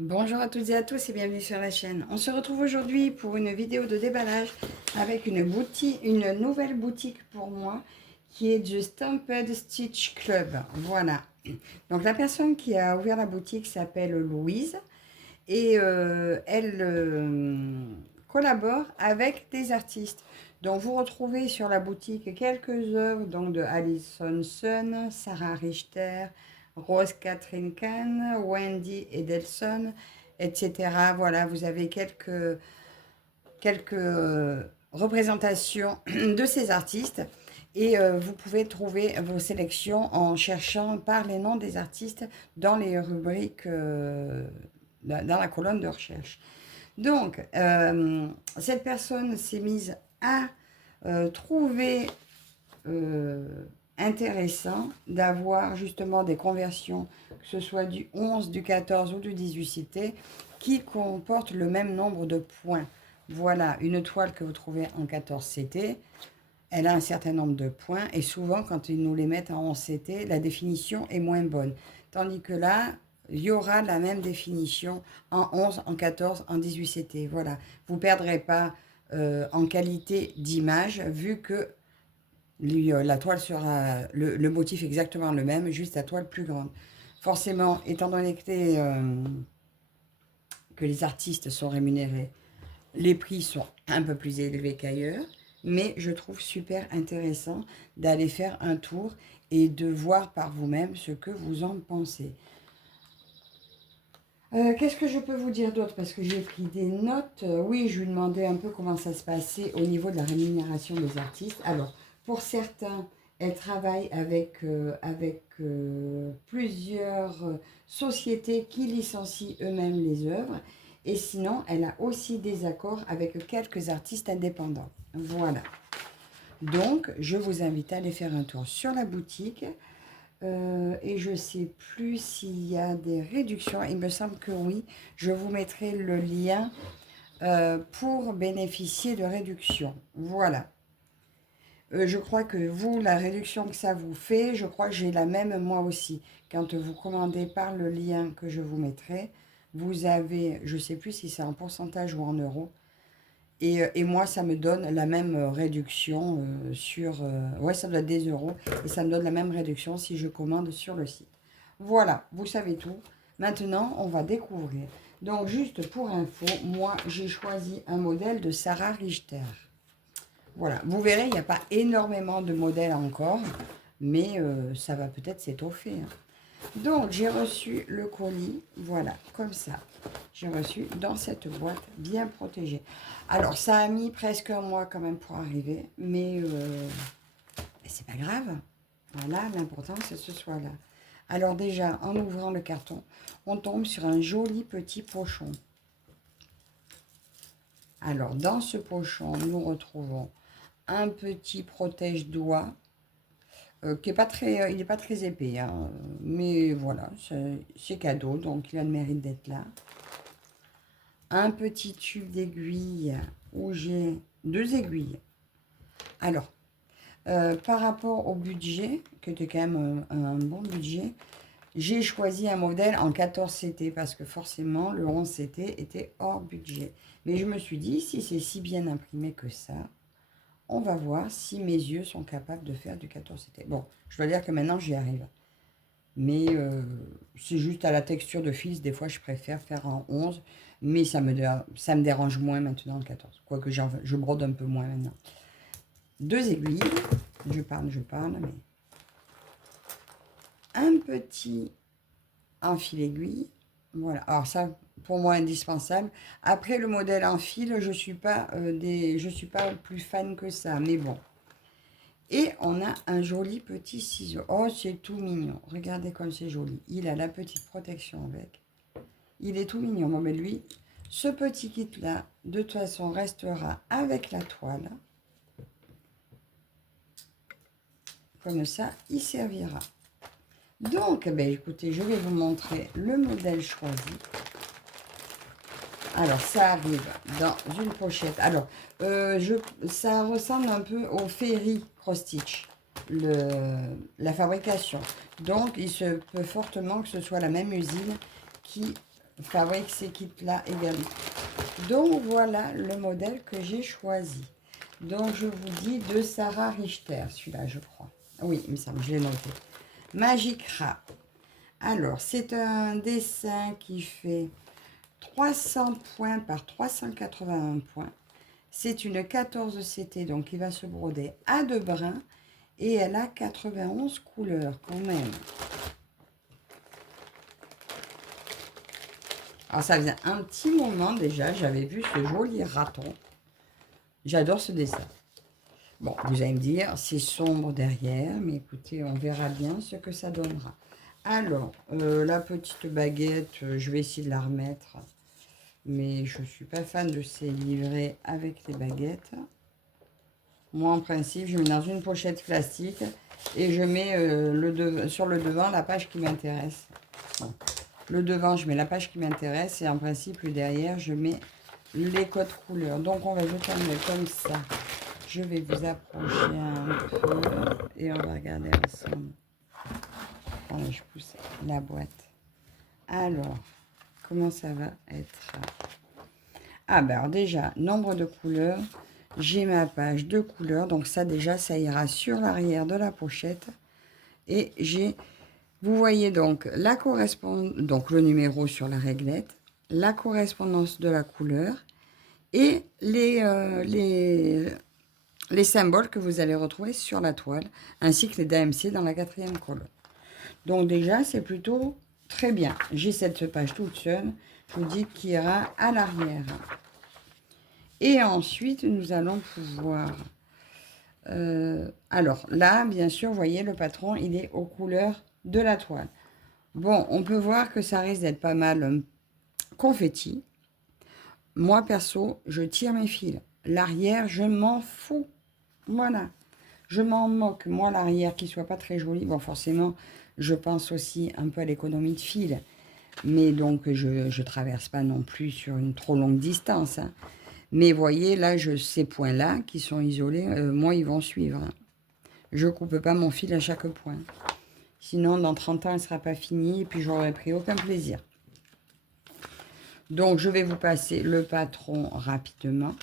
Bonjour à toutes et à tous et bienvenue sur la chaîne. On se retrouve aujourd'hui pour une vidéo de déballage avec une nouvelle boutique pour moi qui est du Stamped Stitch Club. Voilà. Donc la personne qui a ouvert la boutique s'appelle Louise et elle collabore avec des artistes. Donc vous retrouvez sur la boutique quelques œuvres donc de Alison Sun, Sarah Richter, Rose Catherine Kahn, Wendy Edelson, etc. Voilà, vous avez quelques représentations de ces artistes et vous pouvez trouver vos sélections en cherchant par les noms des artistes dans les rubriques, dans la colonne de recherche. Donc, cette personne s'est mise à trouver euh, intéressant d'avoir justement des conversions, que ce soit du 11, du 14 ou du 18 CT, qui comportent le même nombre de points. Voilà, une toile que vous trouvez en 14 CT, elle a un certain nombre de points, et souvent, quand ils nous les mettent en 11 CT, la définition est moins bonne. Tandis que là, il y aura la même définition en 11, en 14, en 18 CT. Voilà, vous ne perdrez pas en qualité d'image, vu que la toile sera, le motif exactement le même, juste la toile plus grande. Forcément, étant donné que les artistes sont rémunérés, les prix sont un peu plus élevés qu'ailleurs, mais je trouve super intéressant d'aller faire un tour et de voir par vous-même ce que vous en pensez. Qu'est-ce que je peux vous dire d'autre? Parce que j'ai pris des notes. Oui, je lui demandais un peu comment ça se passait au niveau de la rémunération des artistes. Alors, pour certains, elle travaille avec plusieurs sociétés qui licencient eux-mêmes les œuvres. Et sinon, elle a aussi des accords avec quelques artistes indépendants. Voilà. Donc, je vous invite à aller faire un tour sur la boutique. Et je ne sais plus s'il y a des réductions. Il me semble que oui. Je vous mettrai le lien pour bénéficier de réduction. Voilà. Je crois que vous, la réduction que ça vous fait, je crois que j'ai la même moi aussi. Quand vous commandez par le lien que je vous mettrai, vous avez, je ne sais plus si c'est en pourcentage ou en euros. Et moi, ça me donne la même réduction sur... ouais, ça doit être des euros. Et ça me donne la même réduction si je commande sur le site. Voilà, vous savez tout. Maintenant, on va découvrir. Donc, juste pour info, moi, j'ai choisi un modèle de Sarah Richter. Voilà, vous verrez, il n'y a pas énormément de modèles encore. Mais ça va peut-être s'étoffer, hein. Donc, j'ai reçu le colis, voilà, comme ça. J'ai reçu dans cette boîte bien protégée. Alors, ça a mis presque un mois quand même pour arriver, mais c'est pas grave. Voilà, l'important, c'est que ce soit là. Alors déjà, en ouvrant le carton, on tombe sur un joli petit pochon. Alors, dans ce pochon, nous retrouvons un petit protège-doigts qui est pas très, il n'est pas très épais, hein, mais voilà, c'est cadeau, donc il a le mérite d'être là. Un petit tube d'aiguille où j'ai 2 aiguilles. Alors, par rapport au budget, qui était quand même un bon budget, j'ai choisi un modèle en 14 CT parce que forcément le 11 CT était hors budget. Mais je me suis dit, si c'est si bien imprimé que ça, on va voir si mes yeux sont capables de faire du 14 CT. Bon, je dois dire que maintenant j'y arrive. Mais c'est juste à la texture de fils, des fois je préfère faire en 11, mais ça me dérange moins maintenant en 14. Quoique je brode un peu moins maintenant. 2 aiguilles, je parle, mais un petit en fil aiguille. Voilà, alors ça, pour moi, indispensable. Après, le modèle en fil, je suis pas plus fan que ça, mais bon. Et on a un joli petit ciseau. Oh, c'est tout mignon. Regardez comme c'est joli. Il a la petite protection avec. Il est tout mignon. Bon, mais lui, ce petit kit-là, de toute façon, restera avec la toile. Comme ça, il servira. Donc, ben, écoutez, je vais vous montrer le modèle choisi. Alors, ça arrive dans une pochette. Alors, ça ressemble un peu au Ferry Cross Stitch, la fabrication. Donc, il se peut fortement que ce soit la même usine qui fabrique ces kits-là également. Donc, voilà le modèle que j'ai choisi. Donc, je vous dis de Sarah Richter, celui-là, je crois. Oui, il me semble, je l'ai noté. Magic Ra. Alors, c'est un dessin qui fait 300 points par 381 points. C'est une 14 CT, donc il va se broder à 2 brins. Et elle a 91 couleurs quand même. Alors, ça faisait un petit moment déjà, j'avais vu ce joli raton. J'adore ce dessin. Bon, vous allez me dire, c'est sombre derrière, mais écoutez, on verra bien ce que ça donnera. Alors, la petite baguette, je vais essayer de la remettre. Mais je ne suis pas fan de ces livrets avec les baguettes. Moi, en principe, je mets dans une pochette plastique et je mets sur le devant la page qui m'intéresse. Bon. Le devant, je mets la page qui m'intéresse et en principe, le derrière, je mets les codes couleurs. Donc, on va jeter un œil comme ça. Je vais vous approcher un peu et on va regarder ensemble. Voilà, je pousse la boîte. Alors, comment ça va être? Ah, ben alors déjà, nombre de couleurs. J'ai ma page de couleurs. Donc, ça, déjà, ça ira sur l'arrière de la pochette. Et j'ai... Vous voyez donc la correspondance, donc le numéro sur la réglette, la correspondance de la couleur et les symboles que vous allez retrouver sur la toile, ainsi que les DMC dans la 4e colonne. Donc déjà, c'est plutôt très bien. J'ai cette page toute seule, je vous dis, qui ira à l'arrière. Et ensuite, nous allons pouvoir... alors là, bien sûr, vous voyez, le patron, il est aux couleurs de la toile. Bon, on peut voir que ça risque d'être pas mal confetti. Moi, perso, je tire mes fils. L'arrière, je m'en fous. Voilà. Je m'en moque. Moi, l'arrière, qui soit pas très joli. Bon, forcément, je pense aussi un peu à l'économie de fil. Mais donc, je ne traverse pas non plus sur une trop longue distance. Hein. Mais voyez, là, ces points-là qui sont isolés, moi, ils vont suivre. Hein. Je ne coupe pas mon fil à chaque point. Sinon, dans 30 ans, elle ne sera pas finie et puis j'aurai pris aucun plaisir. Donc, je vais vous passer le patron rapidement.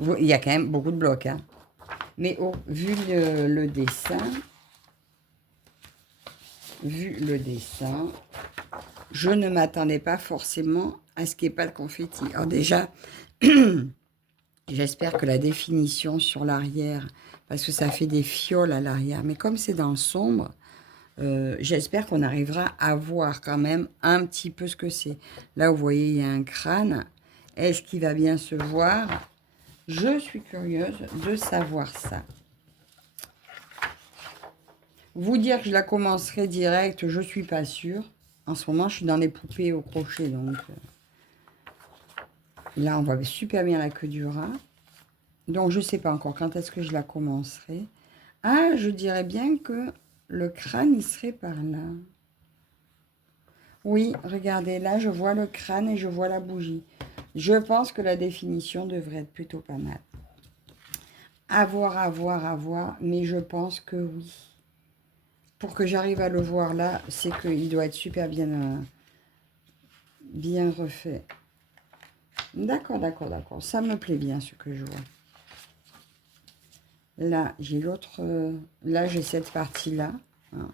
Il y a quand même beaucoup de blocs. Hein. Mais oh, vu le dessin, je ne m'attendais pas forcément à ce qu'il n'y ait pas de confetti. Alors déjà, j'espère que la définition sur l'arrière, parce que ça fait des fioles à l'arrière, mais comme c'est dans le sombre, j'espère qu'on arrivera à voir quand même un petit peu ce que c'est. Là, vous voyez, il y a un crâne. Est-ce qu'il va bien se voir? Je suis curieuse de savoir ça. Vous dire que je la commencerai direct, je ne suis pas sûre. En ce moment, je suis dans les poupées au crochet. Donc, là, on voit super bien la queue du rat. Donc, je ne sais pas encore quand est-ce que je la commencerai. Ah, je dirais bien que le crâne, il serait par là. Oui, regardez, là, je vois le crâne et je vois la bougie. Je pense que la définition devrait être plutôt pas mal. À voir, mais je pense que oui. Pour que j'arrive à le voir là, c'est qu'il doit être super bien, bien refait. D'accord. Ça me plaît bien ce que je vois. Là, j'ai l'autre... là, j'ai cette partie-là. Hein.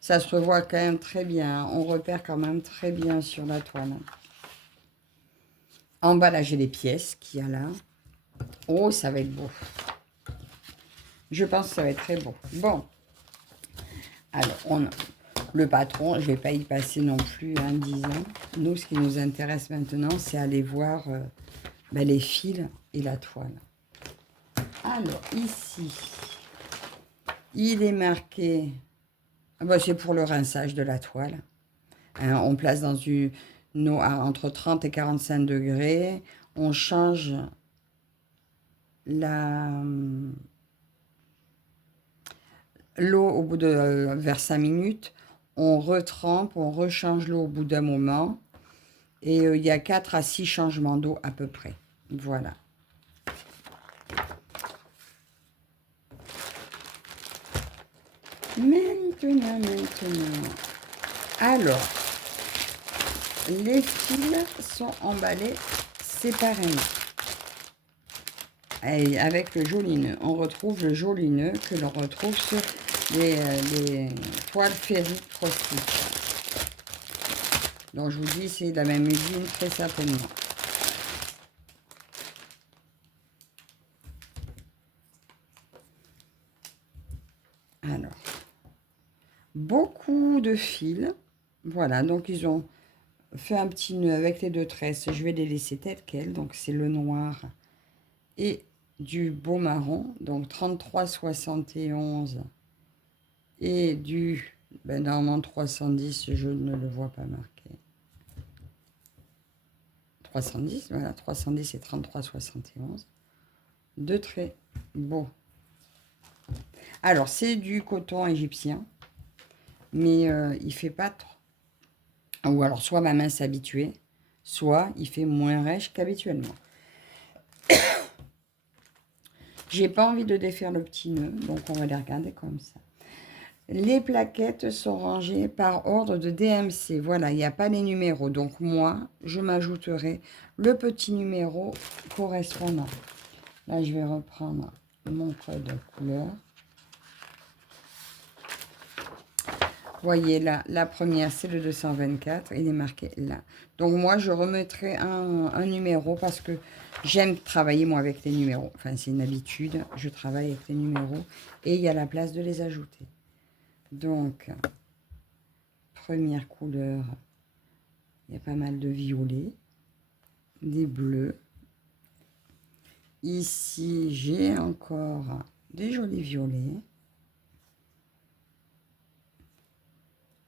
Ça se revoit quand même très bien. On repère quand même très bien sur la toile. En bas, là, j'ai les pièces qu'il y a là. Oh, ça va être beau. Je pense que ça va être très beau. Bon. Alors, le patron, je ne vais pas y passer non plus 10 ans. Nous, ce qui nous intéresse maintenant, c'est aller voir les fils et la toile. Alors, ici, il est marqué... c'est pour le rinçage de la toile. Hein, on place dans une eau entre 30 et 45 degrés. On change l'eau au bout de vers 5 minutes. On retrempe, on rechange l'eau au bout d'un moment. Et il y a 4 à 6 changements d'eau à peu près. Voilà. Maintenant. Alors, les fils sont emballés séparément. Et avec le joli nœud. On retrouve le joli nœud que l'on retrouve sur les toiles Ferric Cross-Stitch. Donc je vous dis, c'est la même usine très certainement. Alors, beaucoup de fils. Voilà, donc ils ont fait un petit nœud avec les deux tresses. Je vais les laisser telles quelles. Donc c'est le noir et du beau marron. Donc 33,71 et du, ben, normalement 310, je ne le vois pas marqué. 310, voilà, 310 et 33,71. Deux traits beaux. Alors, c'est du coton égyptien, mais il fait pas trop. Ou alors, soit ma main s'est habituée, soit il fait moins rêche qu'habituellement. J'ai pas envie de défaire le petit nœud, donc on va les regarder comme ça. Les plaquettes sont rangées par ordre de DMC. Voilà, il n'y a pas les numéros. Donc moi, je m'ajouterai le petit numéro correspondant. Là, je vais reprendre mon code couleur. Vous voyez là, la première, c'est le 224. Il est marqué là. Donc moi, je remettrai un numéro parce que j'aime travailler, moi, avec les numéros. Enfin, c'est une habitude. Je travaille avec les numéros. Et il y a la place de les ajouter. Donc, première couleur, il y a pas mal de violets, des bleus. Ici, j'ai encore des jolis violets.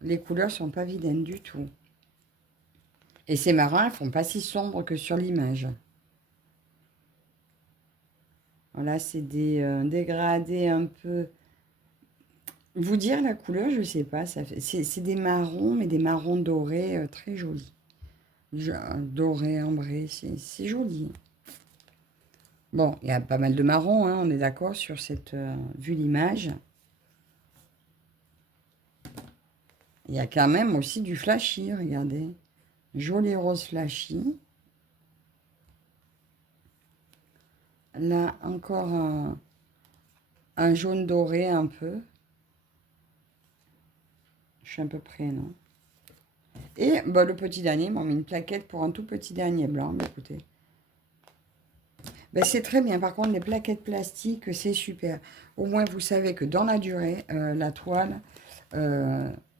Les couleurs sont pas vilaines du tout. Et ces marins, elles font pas si sombres que sur l'image. Voilà, c'est des dégradés un peu... Vous dire la couleur, je sais pas. C'est des marrons, mais des marrons dorés très jolis. Doré, ambré, c'est joli. Bon, il y a pas mal de marrons, hein, on est d'accord sur cette... vu l'image. Il y a quand même aussi du flashy, regardez. Joli rose flashy. Là, encore un jaune doré un peu. Je suis à peu près, non? Et bah, le petit dernier, ils m'ont mis une plaquette pour un tout petit dernier blanc. Bah, écoutez. Bah, c'est très bien. Par contre, les plaquettes plastiques, c'est super. Au moins, vous savez que dans la durée, la toile,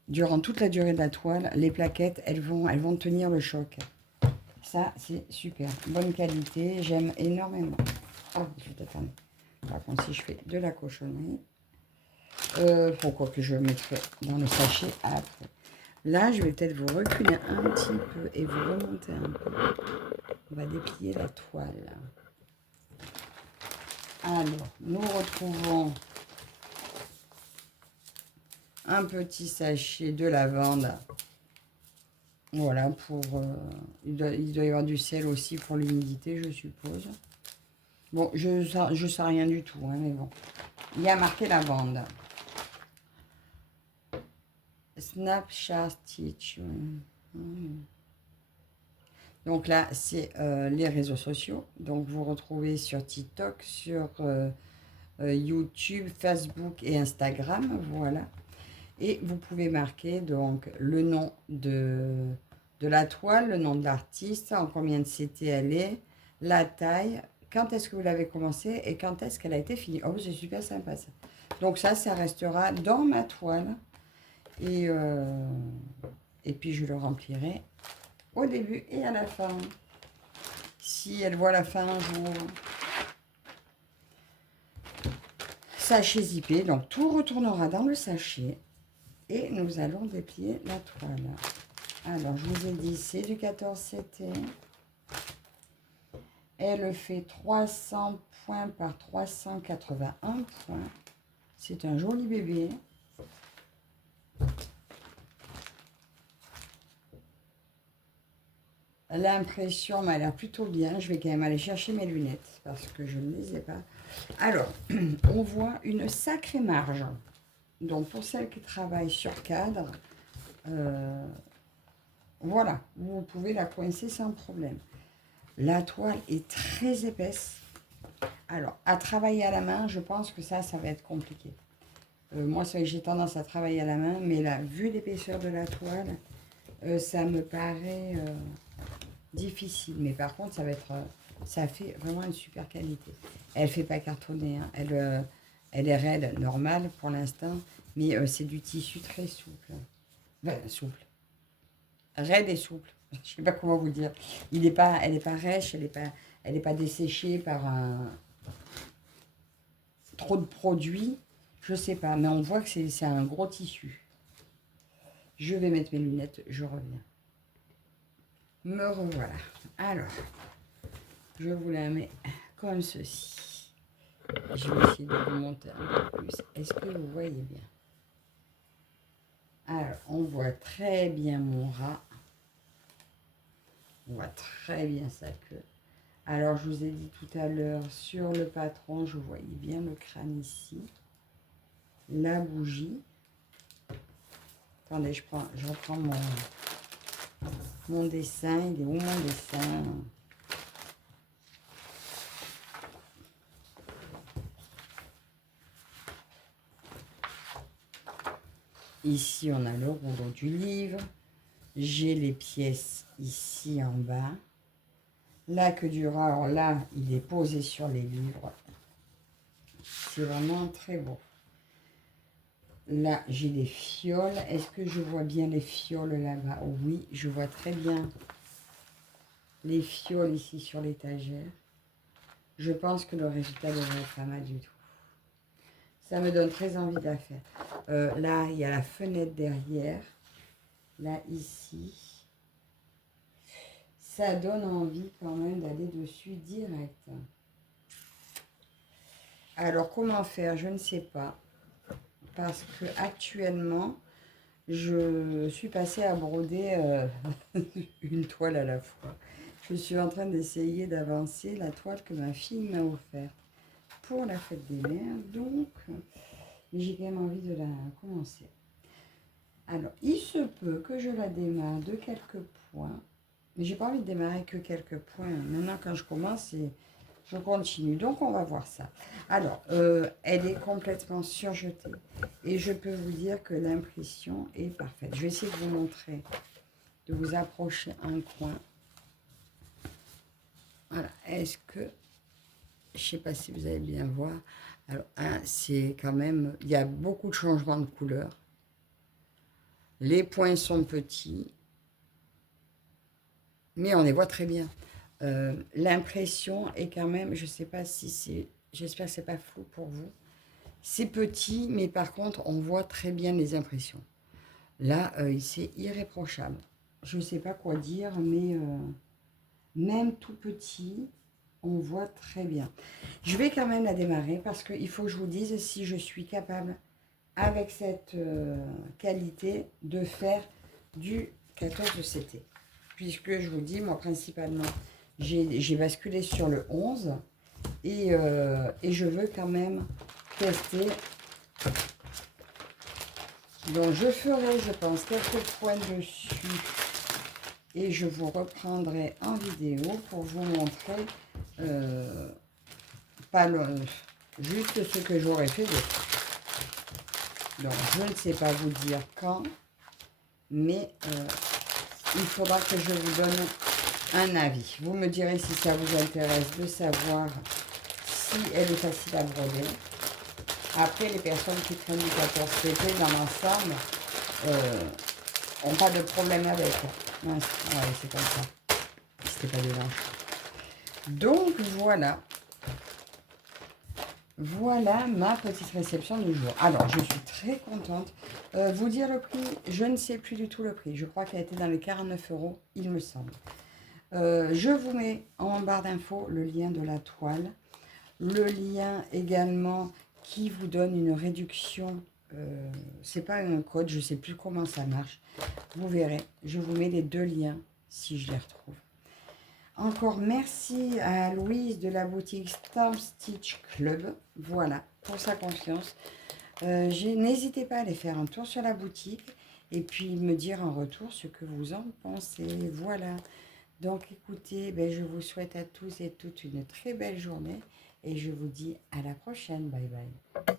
durant toute la durée de la toile, les plaquettes, elles vont tenir le choc. Ça, c'est super. Bonne qualité. J'aime énormément. Ah, je vais t'attendre. Par contre, si je fais de la cochonnerie, pourquoi que je mettrai dans le sachet après. Là, je vais peut-être vous reculer un petit peu et vous remonter un peu. On va déplier la toile. Alors, nous retrouvons un petit sachet de lavande. Voilà, pour... il doit y avoir du sel aussi pour l'humidité, je suppose. Bon, je sais rien du tout, hein, mais bon. Il y a marqué lavande. Snapchat Stitch. Donc là, c'est les réseaux sociaux. Donc vous retrouvez sur TikTok, sur YouTube, Facebook et Instagram. Voilà. Et vous pouvez marquer donc le nom de la toile, le nom de l'artiste, en combien de CT elle est, la taille, quand est-ce que vous l'avez commencé et quand est-ce qu'elle a été finie. Oh, c'est super sympa ça. Donc ça restera dans ma toile. Et puis je le remplirai au début et à la fin. Si elle voit la fin un jour. Sachet zippé, donc tout retournera dans le sachet. Et nous allons déplier la toile. Alors, je vous ai dit, c'est du 14 CT. Elle fait 300 points par 381 points. C'est un joli bébé. L'impression m'a l'air plutôt bien. Je vais quand même aller chercher mes lunettes parce que je ne les ai pas. Alors, on voit une sacrée marge. Donc, pour celles qui travaillent sur cadre, Voilà, vous pouvez la coincer sans problème. La toile est très épaisse. Alors, à travailler à la main, je pense que ça va être compliqué. Moi, c'est vrai que j'ai tendance à travailler à la main, mais là, vu l'épaisseur de la toile, ça me paraît difficile. Mais par contre, ça fait vraiment une super qualité. Elle ne fait pas cartonner, hein. Elle est raide, normale pour l'instant, mais c'est du tissu très souple. Enfin, souple. Raide et souple. Je ne sais pas comment vous dire. Elle n'est pas rêche, elle est pas desséchée par trop de produits. Je sais pas, mais on voit que c'est un gros tissu. Je vais mettre mes lunettes, je reviens. Me revoilà. Alors, je vous la mets comme ceci. Je vais essayer de vous monter un peu plus. Est-ce que vous voyez bien? Alors, on voit très bien mon rat. On voit très bien sa queue. Alors, je vous ai dit tout à l'heure, sur le patron, je voyais bien le crâne ici. La bougie. Attendez, je reprends mon dessin. Il est où mon dessin? Ici, on a le rouleau du livre. J'ai les pièces ici en bas. La queue du rat, alors là, il est posé sur les livres. C'est vraiment très beau. Là, j'ai les fioles. Est-ce que je vois bien les fioles là-bas? Oui, je vois très bien les fioles ici sur l'étagère. Je pense que le résultat devrait être pas mal du tout. Ça me donne très envie de la faire. Là, il y a la fenêtre derrière. Là, ici. Ça donne envie quand même d'aller dessus direct. Alors, comment faire? Je ne sais pas. Parce que actuellement, je suis passée à broder une toile à la fois. Je suis en train d'essayer d'avancer la toile que ma fille m'a offerte pour la fête des mères. Donc, j'ai quand même envie de la commencer. Alors, il se peut que je la démarre de quelques points. Mais j'ai pas envie de démarrer que quelques points. Maintenant, quand je commence, je continue. Donc, on va voir ça. Alors, elle est complètement surjetée. Et je peux vous dire que l'impression est parfaite. Je vais essayer de vous montrer, de vous approcher un coin. Voilà. Est-ce que... Je ne sais pas si vous allez bien voir. Alors, c'est quand même... Il y a beaucoup de changements de couleur. Les points sont petits. Mais on les voit très bien. L'impression est quand même... Je ne sais pas si c'est... J'espère que ce n'est pas flou pour vous. C'est petit, mais par contre, on voit très bien les impressions. Là, c'est irréprochable. Je ne sais pas quoi dire, mais même tout petit, on voit très bien. Je vais quand même la démarrer parce qu'il faut que je vous dise si je suis capable, avec cette qualité, de faire du 14 CT. Puisque je vous dis, moi, principalement, j'ai basculé sur le 11 et je veux quand même tester. Donc, je ferai, je pense, quelques points dessus et je vous reprendrai en vidéo pour vous montrer pas juste ce que j'aurais fait d'autre. Donc, je ne sais pas vous dire quand, mais il faudra que je vous donne un avis. Vous me direz si ça vous intéresse de savoir si elle est facile à broder. Après, les personnes qui prennent du 14 CP dans l'ensemble n'ont pas de problème avec. Ouais, c'est comme ça. C'était pas des blanches. Donc, voilà. Voilà ma petite réception du jour. Alors, je suis très contente. Vous dire le prix, je ne sais plus du tout le prix. Je crois qu'elle était dans les 49 €, il me semble. Je vous mets en barre d'infos le lien de la toile. Le lien également qui vous donne une réduction. C'est pas un code, je ne sais plus comment ça marche. Vous verrez, je vous mets les deux liens si je les retrouve. Encore merci à Louise de la boutique Stamp Stitch Club. Voilà, pour sa confiance. N'hésitez pas à aller faire un tour sur la boutique. et puis me dire en retour ce que vous en pensez. Voilà. Donc écoutez, ben, je vous souhaite à tous et toutes une très belle journée et je vous dis à la prochaine. Bye bye.